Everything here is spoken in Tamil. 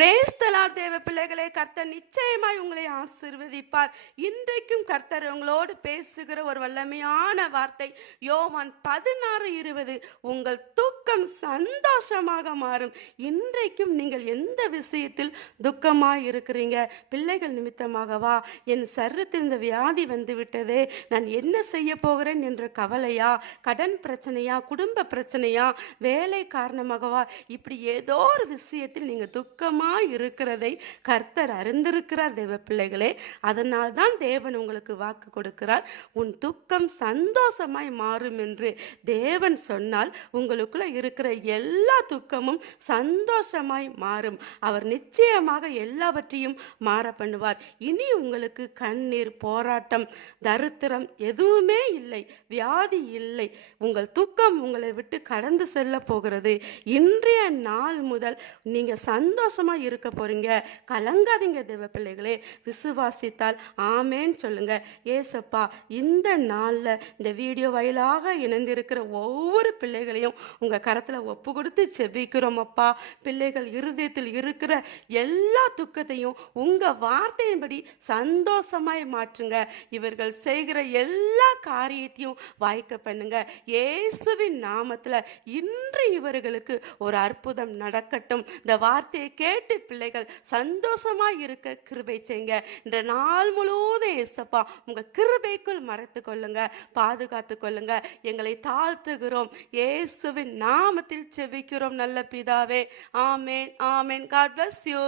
பிரேஸ் தி லார்ட் தேவ பிள்ளைகளே, கர்த்தர் நிச்சயமாய் உங்களை ஆசீர்வதிப்பார். இன்றைக்கும் கர்த்தர் உங்களோடு பேசுகிற ஒரு வல்லமையான வார்த்தை யோவான் 16:20. உங்கள் தூக்கம் சந்தோஷமாக மாறும். இன்றைக்கும் நீங்கள் எந்த விஷயத்தில் துக்கமாய் இருக்கிறீங்க? பிள்ளைகள் நிமித்தமாகவா? என் சரீரத்தில் இந்த வியாதி வந்து விட்டதே, நான் என்ன செய்ய போகிறேன் என்ற கவலையா? கடன் பிரச்சனையா? குடும்ப பிரச்சனையா? வேலை காரணமாகவா? இப்படி ஏதோ ஒரு விஷயத்தில் நீங்க துக்கமாய் இருக்கிறதை கர்த்தர் அறிந்திருக்கிறார் தேவ பிள்ளைகளே. அதனால் தான் தேவன் உங்களுக்கு வாக்கு கொடுக்கிறார், உன் துக்கம் சந்தோஷமாய் மாறும் என்று. தேவன் சொன்னால் உங்களுக்குள்ள இருக்கிற எல்லா துக்கமும் சந்தோஷமாய் மாறும். அவர் நிச்சயமாக எல்லாவற்றையும் மாற பண்ணுவார். இனி உங்களுக்கு கண்ணீர், போராட்டம், தரித்திரம் எதுவுமே இல்லை, வியாதி இல்லை. உங்கள் துக்கம் உங்களை விட்டு கடந்து செல்ல போகிறது. இன்றைய நாள் முதல் நீங்க சந்தோஷமா இருக்க போறீங்க. கலங்காதீங்க தேவ பிள்ளைகளே. விசுவாசித்தால் ஆமேன்னு சொல்லுங்க. ஏசப்பா, இந்த நாள்ல இந்த வீடியோ வாயிலாக இணைந்திருக்கிற ஒவ்வொரு பிள்ளைகளையும் உங்க கரத்துல ஒப்பு கொடுத்து செபிக்கிறோம் அப்பா. பிள்ளைகள் இருதயத்தில் இருக்கிற எல்லா துக்கத்தையும் உங்க வார்த்தையின்படி சந்தோஷமாய் மாற்றுங்க. இவர்கள் செய்கிற எல்லா காரியத்தையும் வாய்க்க பண்ணுங்க. இயேசுவின் நாமத்துல இன்று இவர்களுக்கு ஒரு அற்புதம் நடக்கட்டும். இந்த வார்த்தையை கேட்டு பிள்ளைகள் சந்தோஷமாய் இருக்க கிருபை செய்யுங்க. இந்த நாள் முழுவதும் ஏசப்பா உங்க கிருபைக்குள் மறைத்து கொள்ளுங்க, பாதுகாத்து கொள்ளுங்க. எங்களை தாழ்த்துகிறோம், இயேசுவின் நாமத்தில் செபிக்கிறோம் நல்ல பிதாவே. ஆமேன், ஆமேன். God bless you.